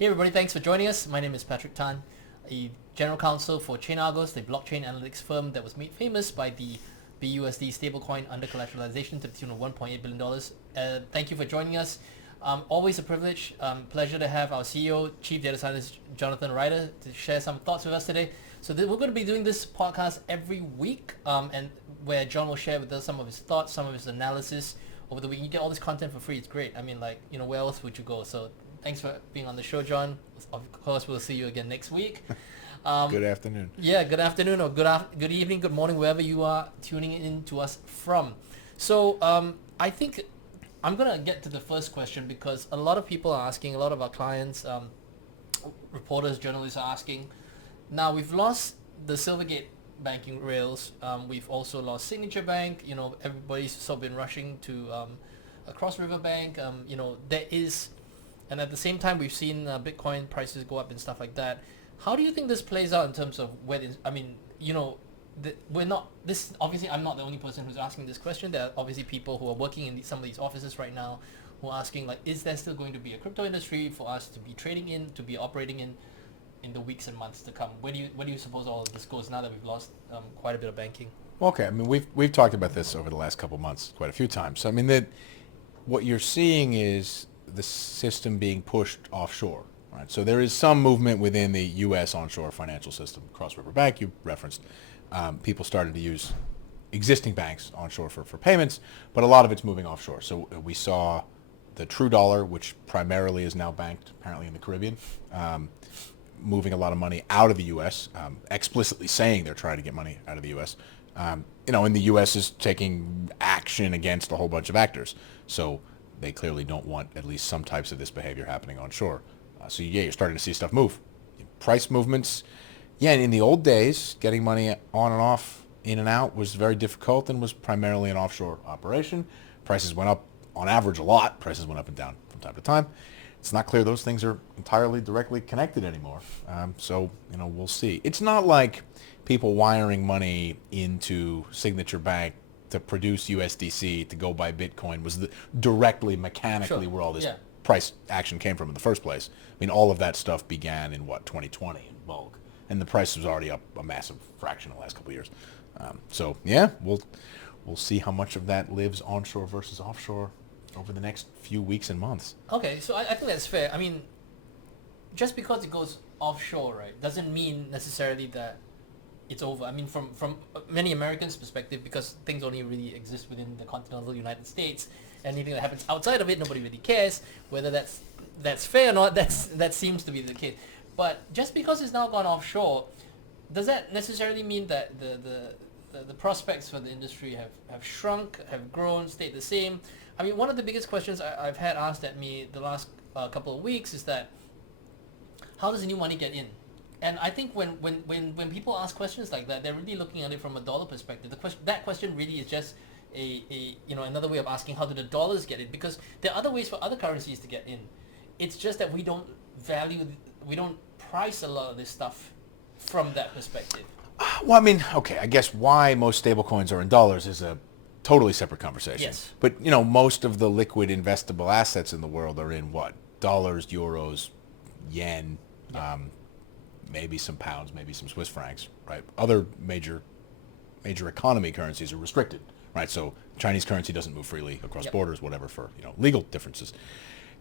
Hey everybody, thanks for joining us. My name is Patrick Tan, a General Counsel for ChainArgos, the blockchain analytics firm that was made famous by the BUSD stablecoin under collateralization to the tune of $1.8 billion. Thank you for joining us. Always a privilege, pleasure to have our CEO, Chief Data Scientist Jonathan Reiter, to share some thoughts with us today. So we're going to be doing this podcast every week, and where John will share with us some of his thoughts, some of his analysis over the week. You get all this content for free. It's great. I mean, where else would you go? So thanks for being on the show, John. Of course, we'll see you again next week. Good afternoon. Yeah, good afternoon or good evening, good morning, wherever you are tuning in to us from. So I think I'm going to get to the first question because a lot of people are asking, a lot of our clients, reporters, journalists are asking. Now, we've lost the Silvergate banking rails. We've also lost Signature Bank. You know, everybody's sort of been rushing to Cross River Bank. There is... And at the same time, we've seen Bitcoin prices go up and stuff like that. How do you think this plays out in terms of where? We're not. This obviously, I'm not the only person who's asking this question. There are obviously people who are working in some of these offices right now, who are asking is there still going to be a crypto industry for us to be trading in, to be operating in the weeks and months to come? Where do you suppose all of this goes now that we've lost quite a bit of banking? Okay, I mean we've talked about this over the last couple of months quite a few times. So, I mean what you're seeing is the system being pushed offshore, right? So there is some movement within the U.S. onshore financial system. Cross River Bank, you referenced, people started to use existing banks onshore for payments, but a lot of it's moving offshore. So we saw the true dollar, which primarily is now banked apparently in the Caribbean, moving a lot of money out of the U.S., explicitly saying they're trying to get money out of the U.S. And the U.S. is taking action against a whole bunch of actors. So they clearly don't want at least some types of this behavior happening onshore. So you're starting to see stuff move. Price movements, in the old days, getting money on and off, in and out was very difficult and was primarily an offshore operation. Prices went up on average a lot. Prices went up and down from time to time. It's not clear those things are entirely directly connected anymore. So we'll see. It's not like people wiring money into Signature Bank to produce USDC to go buy Bitcoin was directly mechanically where all this price action came from in the first place. I mean, all of that stuff began in 2020 in bulk, and the price was already up a massive fraction in the last couple of years. We'll see how much of that lives onshore versus offshore over the next few weeks and months. Okay, so I think that's fair. I mean, just because it goes offshore, right, doesn't mean necessarily that it's over. I mean, from many Americans' perspective, because things only really exist within the continental United States, anything that happens outside of it, nobody really cares. Whether that's fair or not, that seems to be the case. But just because it's now gone offshore, does that necessarily mean that the prospects for the industry have shrunk, have grown, stayed the same? I mean, one of the biggest questions I've had asked at me the last couple of weeks is that, how does the new money get in? And I think when people ask questions like that, they're really looking at it from a dollar perspective. That question really is just another way of asking, how do the dollars get in? Because there are other ways for other currencies to get in. It's just that we don't price a lot of this stuff from that perspective. Well, I mean, okay, I guess why most stablecoins are in dollars is a totally separate conversation. Yes. But most of the liquid investable assets in the world are in what? Dollars, euros, yen. Yeah. Maybe some pounds, maybe some Swiss francs, right? Other major economy currencies are restricted, right? So Chinese currency doesn't move freely across borders, whatever, for legal differences.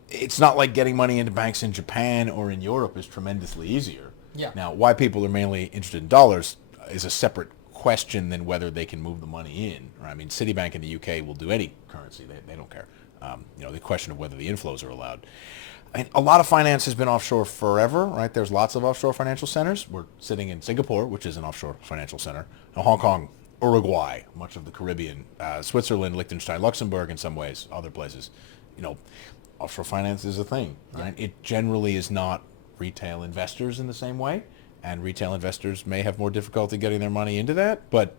It's not like getting money into banks in Japan or in Europe is tremendously easier. Yeah. Now, why people are mainly interested in dollars is a separate question than whether they can move the money in. Right? I mean, Citibank in the UK will do any currency; they don't care. The question of whether the inflows are allowed. And a lot of finance has been offshore forever, right? There's lots of offshore financial centers. We're sitting in Singapore, which is an offshore financial center. Now, Hong Kong, Uruguay, much of the Caribbean, Switzerland, Liechtenstein, Luxembourg in some ways, other places. Offshore finance is a thing, right? It generally is not retail investors in the same way, and retail investors may have more difficulty getting their money into that, but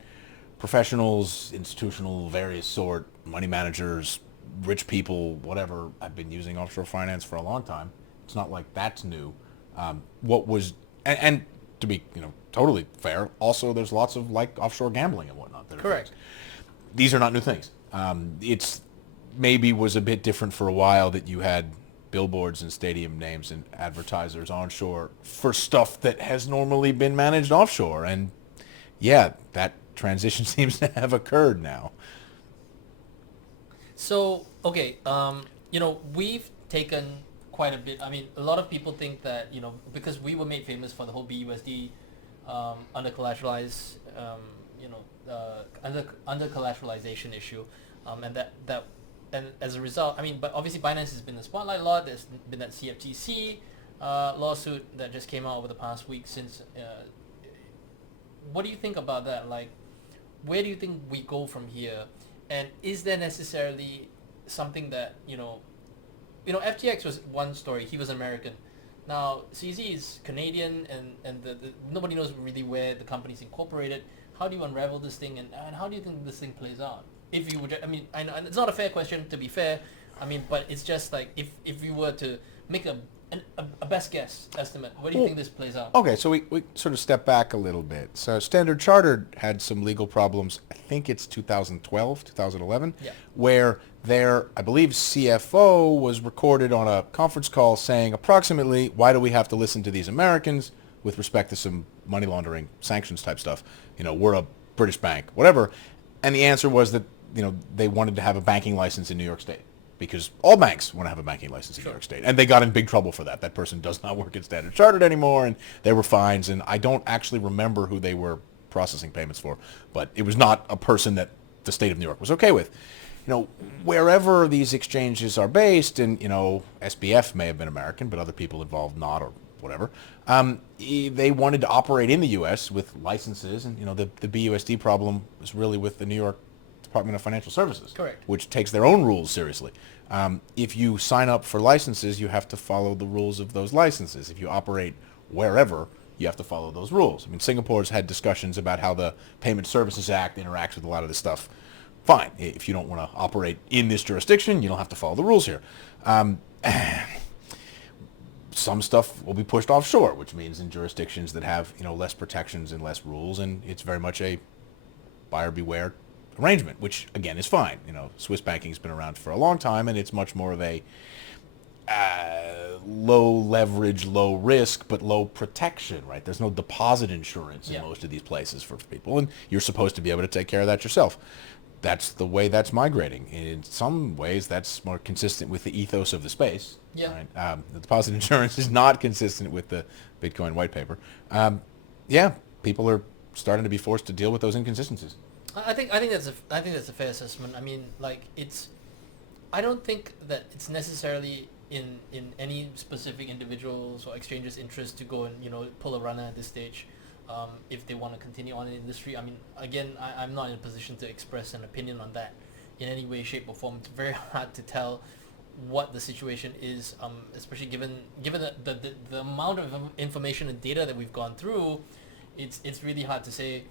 professionals, institutional, various sort, money managers, rich people, whatever, have been using offshore finance for a long time. It's not like that's new. And to be totally fair, also there's lots of offshore gambling and whatnot. Correct. These are not new things. It's maybe was a bit different for a while that you had billboards and stadium names and advertisers onshore for stuff that has normally been managed offshore. And yeah, that transition seems to have occurred now. So, okay, we've taken quite a bit. I mean, a lot of people think that, because we were made famous for the whole BUSD under collateralized, under collateralization issue, and as a result, I mean, but obviously Binance has been in the spotlight a lot. There's been that CFTC lawsuit that just came out over the past week. Since, what do you think about that? Like, where do you think we go from here? And is there necessarily something that, FTX was one story. He was American. Now, CZ is Canadian, and nobody knows really where the company's incorporated. How do you unravel this thing, and how do you think this thing plays out? If you would, I mean, I know it's not a fair question, to be fair. I mean, but it's just like, if you were to make a best guess estimate, where do you think this plays out? Okay, so we sort of step back a little bit. So Standard Chartered had some legal problems, I think it's 2012, 2011, where their, I believe, CFO was recorded on a conference call saying approximately, why do we have to listen to these Americans with respect to some money laundering sanctions type stuff? We're a British bank, whatever. And the answer was that, they wanted to have a banking license in New York State, because all banks want to have a banking license in New York State. And they got in big trouble for that. That person does not work at Standard Chartered anymore, and there were fines. And I don't actually remember who they were processing payments for, but it was not a person that the state of New York was okay with. Wherever these exchanges are based, and, SBF may have been American, but other people involved not, or whatever, they wanted to operate in the U.S. with licenses. And, the BUSD problem was really with the New York Department of Financial Services, correct, which takes their own rules seriously. If you sign up for licenses, you have to follow the rules of those licenses. If you operate wherever, you have to follow those rules. I mean, Singapore's had discussions about how the Payment Services Act interacts with a lot of this stuff. Fine. If you don't want to operate in this jurisdiction, you don't have to follow the rules here. Some stuff will be pushed offshore, which means in jurisdictions that have, less protections and less rules, and it's very much a buyer beware arrangement, which again is fine. Swiss banking's been around for a long time, and it's much more of a low leverage, low risk, but low protection, right? There's no deposit insurance in most of these places for people, and you're supposed to be able to take care of that yourself. That's the way that's migrating. In some ways, that's more consistent with the ethos of the space. Yeah. Right? The deposit insurance is not consistent with the Bitcoin white paper. People are starting to be forced to deal with those inconsistencies. I think that's a fair assessment. I mean, like, I don't think that it's necessarily in any specific individuals or exchanges' interest to go and pull a runner at this stage. If they want to continue on in the industry. I mean, again, I'm not in a position to express an opinion on that in any way, shape, or form. It's very hard to tell what the situation is, especially given the amount of information and data that we've gone through. It's really hard to say,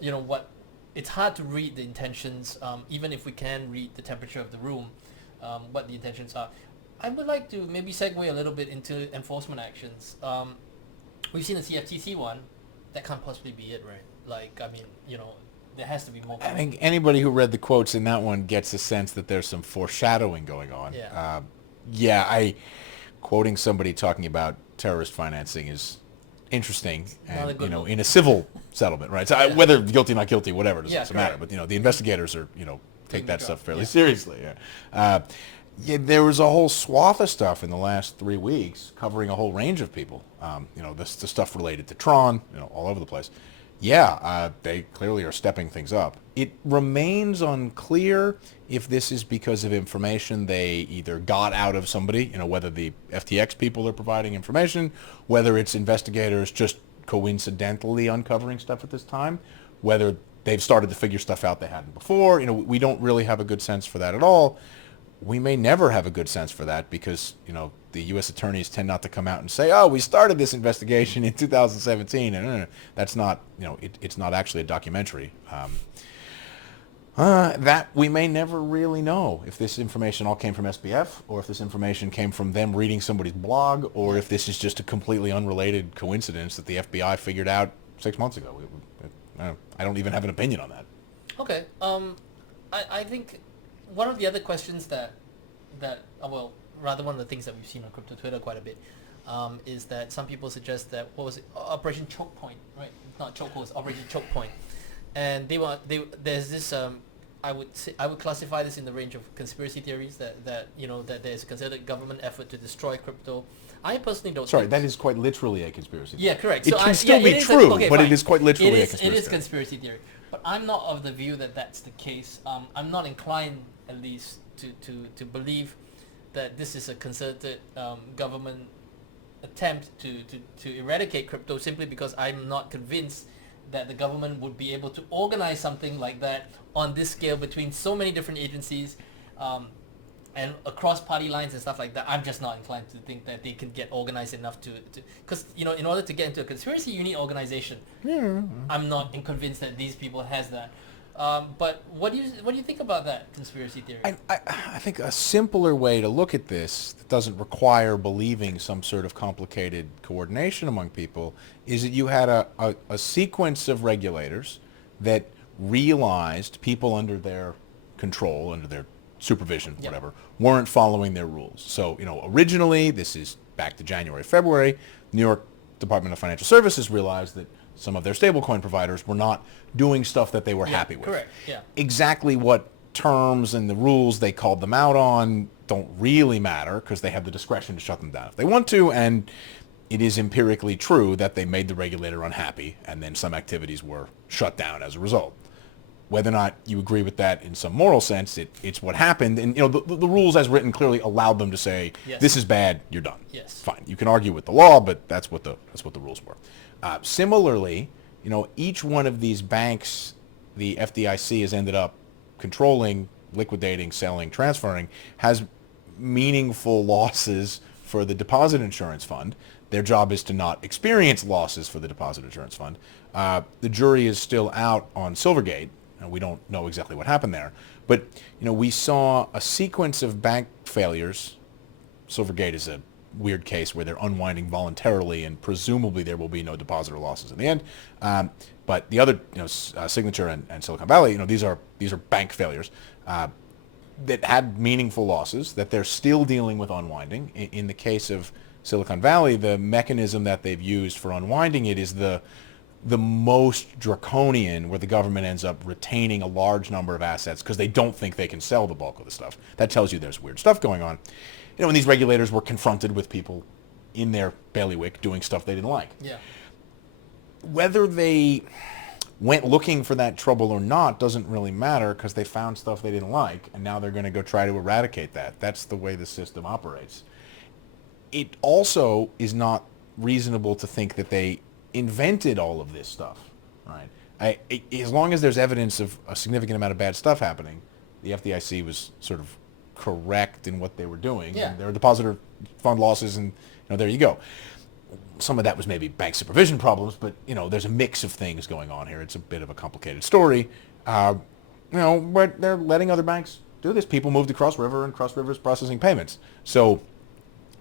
it's hard to read the intentions, even if we can read the temperature of the room, what the intentions are. I would like to maybe segue a little bit into enforcement actions. We've seen the CFTC one. That can't possibly be it, right? Like, I mean, there has to be more. I think anybody who read the quotes in that one gets a sense that there's some foreshadowing going on. Yeah. Quoting somebody talking about terrorist financing is interesting, and in a civil settlement, right? So whether guilty, not guilty, whatever, doesn't matter. But the investigators are take that stuff fairly seriously. There was a whole swath of stuff in the last 3 weeks covering a whole range of people. The stuff related to Tron, all over the place. They clearly are stepping things up. It remains unclear if this is because of information they either got out of somebody, whether the FTX people are providing information, whether it's investigators just coincidentally uncovering stuff at this time, whether they've started to figure stuff out they hadn't before. We don't really have a good sense for that at all. We may never have a good sense for that because, the U.S. attorneys tend not to come out and say, oh, we started this investigation in 2017. And that's not, it's not actually a documentary. That we may never really know if this information all came from SBF or if this information came from them reading somebody's blog or if this is just a completely unrelated coincidence that the FBI figured out 6 months ago. I don't even have an opinion on that. Okay. I think one of the other questions that rather one of the things that we've seen on crypto Twitter quite a bit, is that some people suggest that, what was it, Operation Choke Point, right? Not chokehold, it's Operation Choke Point, and there's this I would classify this in the range of conspiracy theories that there's a concerted government effort to destroy crypto. I personally don't. Sorry, that is quite literally a conspiracy theory. Yeah, correct. It can still be true, but fine. it is quite literally a conspiracy theory. It is conspiracy theory. But I'm not of the view that that's the case. I'm not inclined, at least, to believe that this is a concerted government attempt to eradicate crypto, simply because I'm not convinced that the government would be able to organize something like that on this scale between so many different agencies and across party lines and stuff like that. I'm just not inclined to think that they can get organized enough to because in order to get into a conspiracy, you need organization. Yeah. I'm not convinced that these people has that. But what do you think about that conspiracy theory? I think a simpler way to look at this that doesn't require believing some sort of complicated coordination among people is that you had a sequence of regulators that realized people under their control, under their supervision, Yep. whatever, weren't following their rules. So, originally, this is back to January, February, New York Department of Financial Services realized that some of their stablecoin providers were not doing stuff that they were happy with. Correct. Yeah. Exactly what terms and the rules they called them out on don't really matter because they have the discretion to shut them down if they want to, and it is empirically true that they made the regulator unhappy and then some activities were shut down as a result. Whether or not you agree with that in some moral sense, it's what happened. And the rules as written clearly allowed them to say, Yes. this is bad, you're done. Yes. Fine. You can argue with the law, but that's what the rules were. Similarly, each one of these banks, the FDIC has ended up controlling, liquidating, selling, transferring, has meaningful losses for the deposit insurance fund. Their job is to not experience losses for the deposit insurance fund. The jury is still out on Silvergate. We don't know exactly what happened there. But, we saw a sequence of bank failures. Silvergate is a weird case where they're unwinding voluntarily and presumably there will be no depositor losses in the end. But the other, Signature and Silicon Valley, these are bank failures that had meaningful losses that they're still dealing with unwinding. In the case of Silicon Valley, the mechanism that they've used for unwinding it is the most draconian, where the government ends up retaining a large number of assets because they don't think they can sell the bulk of the stuff. That tells you there's weird stuff going on. When these regulators were confronted with people in their bailiwick doing stuff they didn't like. Yeah. Whether they went looking for that trouble or not doesn't really matter because they found stuff they didn't like, and now they're going to go try to eradicate that. That's the way the system operates. It also is not reasonable to think that they invented all of this stuff, right? As long as there's evidence of a significant amount of bad stuff happening, the FDIC was sort of correct in what they were doing. Yeah. And there were depositor fund losses, and there you go. Some of that was maybe bank supervision problems, but there's a mix of things going on here. It's a bit of a complicated story. But they're letting other banks do this. People moved to Cross River, and Cross River is processing payments, so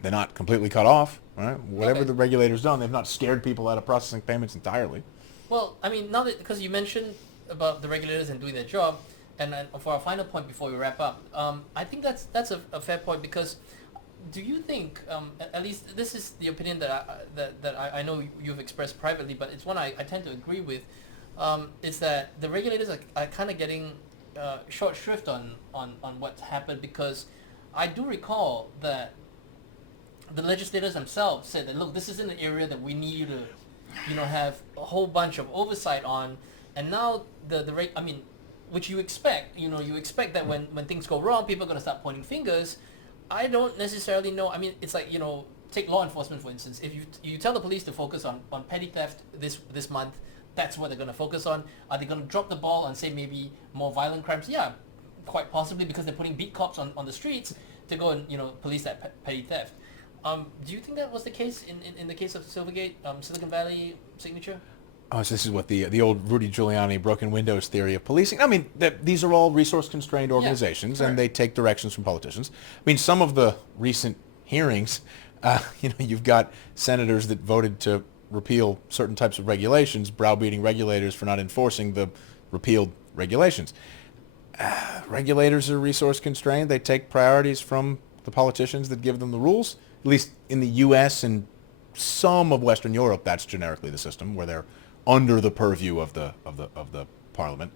they're not completely cut off. Right? Whatever the regulator's done, they've not scared people out of processing payments entirely. Well, now that, because you mentioned about the regulators and doing their job, and for our final point before we wrap up, I think that's a fair point, because do you think, at least this is the opinion that I know you've expressed privately, but it's one I tend to agree with, is that the regulators are kind of getting short shrift on what's happened, because I do recall that the legislators themselves said that, look, this is an area that we need you to, have a whole bunch of oversight on, and now which you expect, you expect that when things go wrong, people are going to start pointing fingers. I don't necessarily know. It's like, take law enforcement, for instance. If you tell the police to focus on petty theft this month, that's what they're going to focus on. Are they going to drop the ball on, say, maybe more violent crimes? Yeah, quite possibly, because they're putting beat cops on the streets to go and, police that petty theft. Do you think that was the case in the case of Silvergate, Silicon Valley, Signature? Oh, so this is what the old Rudy Giuliani broken windows theory of policing. These are all resource-constrained organizations, and they take directions from politicians. Some of the recent hearings, you've got senators that voted to repeal certain types of regulations, browbeating regulators for not enforcing the repealed regulations. Regulators are resource-constrained. They take priorities from the the politicians that give them the rules. At least in the U.S. and some of Western Europe, that's generically the system where they're under the purview of the parliament.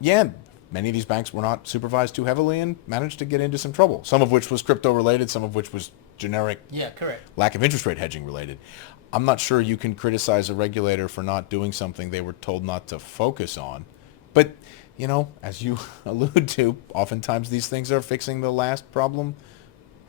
Yeah, many of these banks were not supervised too heavily and managed to get into some trouble. Some of which was crypto related, some of which was generic lack of interest rate hedging related. I'm not sure you can criticize a regulator for not doing something they were told not to focus on. But, you know, as you allude to, oftentimes these things are fixing the last problem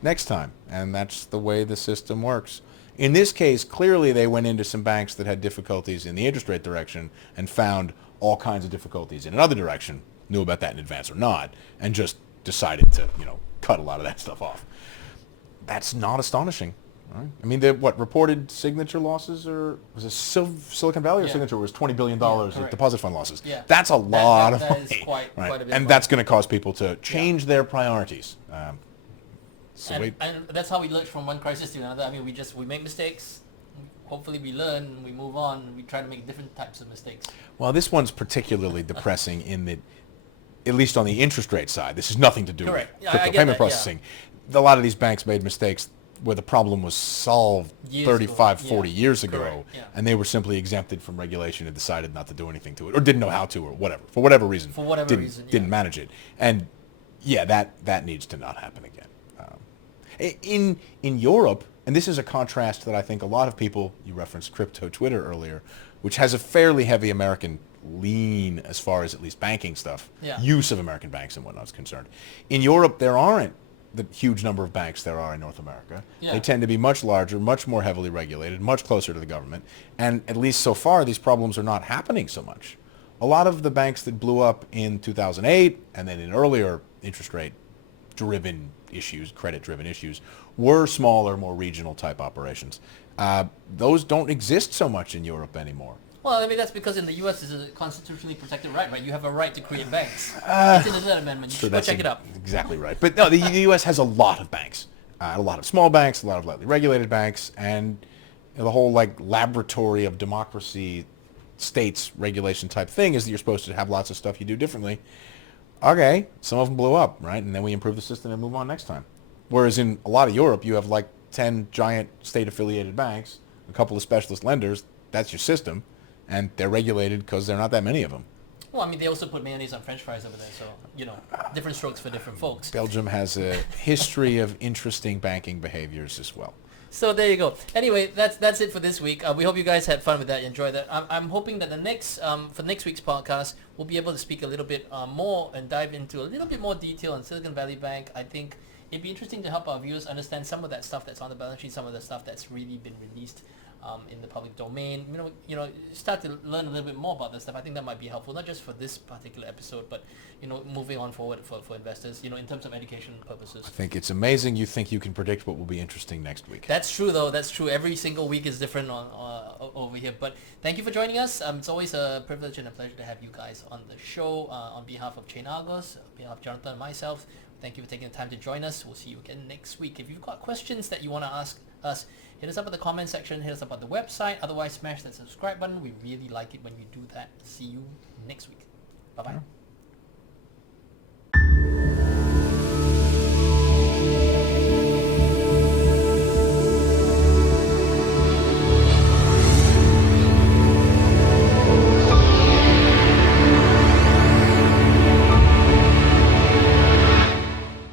next time. And that's the way the system works. In this case, clearly they went into some banks that had difficulties in the interest rate direction and found all kinds of difficulties in another direction, knew about that in advance or not, and just decided to, you know, cut a lot of that stuff off. That's not astonishing. Right? I mean, reported signature losses, or was it Silicon Valley or Signature was $20 billion in deposit fund losses. Yeah. That's a lot of that money. Is quite a bit. And that's going to cause people to change their priorities. And that's how we learn from one crisis to another. I mean, we make mistakes. Hopefully we learn and we move on and we try to make different types of mistakes. Well, this one's particularly depressing in that, at least on the interest rate side, this has nothing to do with crypto payment processing. A lot of these banks made mistakes where the problem was solved 40 years ago, and they were simply exempted from regulation and decided not to do anything to it, or didn't know how to, or whatever, for whatever reason. Didn't manage it. And yeah, that needs to not happen again. In Europe, and this is a contrast that I think a lot of people, you referenced crypto Twitter earlier, which has a fairly heavy American lean as far as at least banking stuff, use of American banks and whatnot is concerned. In Europe, there aren't the huge number of banks there are in North America. They tend to be much larger, much more heavily regulated, much closer to the government. And at least so far, these problems are not happening so much. A lot of the banks that blew up in 2008 and then in earlier interest rate driven issues, credit driven issues, were smaller, more regional type operations. Those don't exist so much in Europe anymore. Well, I mean, that's because in the U.S. it's a constitutionally protected right? You have a right to create banks. It's in the Third Amendment. You should go check it out. Exactly right. But no, the U.S. has a lot of banks, a lot of small banks, a lot of lightly regulated banks, and the whole like laboratory of democracy, states regulation type thing is that you're supposed to have lots of stuff you do differently. Okay, some of them blew up, right? And then we improve the system and move on next time. Whereas in a lot of Europe, you have like 10 giant state-affiliated banks, a couple of specialist lenders. That's your system. And they're regulated because there are not that many of them. Well, I mean, they also put mayonnaise on French fries over there, so, you know, different strokes for different folks. Belgium has a history of interesting banking behaviors as well. So there you go. Anyway, that's it for this week. We hope you guys had fun with that, enjoyed that. I'm hoping that for next week's podcast, we'll be able to speak a little bit more and dive into a little bit more detail on Silicon Valley Bank. I think it'd be interesting to help our viewers understand some of that stuff that's on the balance sheet, some of the stuff that's really been released in the public domain. You know, start to learn a little bit more about this stuff. I think that might be helpful, not just for this particular episode, but you know, moving on forward for investors. You know, in terms of education purposes. I think it's amazing you think you can predict what will be interesting next week. That's true, though. That's true. Every single week is different over here. But thank you for joining us. It's always a privilege and a pleasure to have you guys on the show. On behalf of ChainArgos, on behalf of Jonathan and myself, thank you for taking the time to join us. We'll see you again next week. If you've got questions that you want to ask us, hit us up at the comment section, hit us up on the website. Otherwise, smash that subscribe button. We really like it when you do that. See you next week. Bye-bye. Yeah.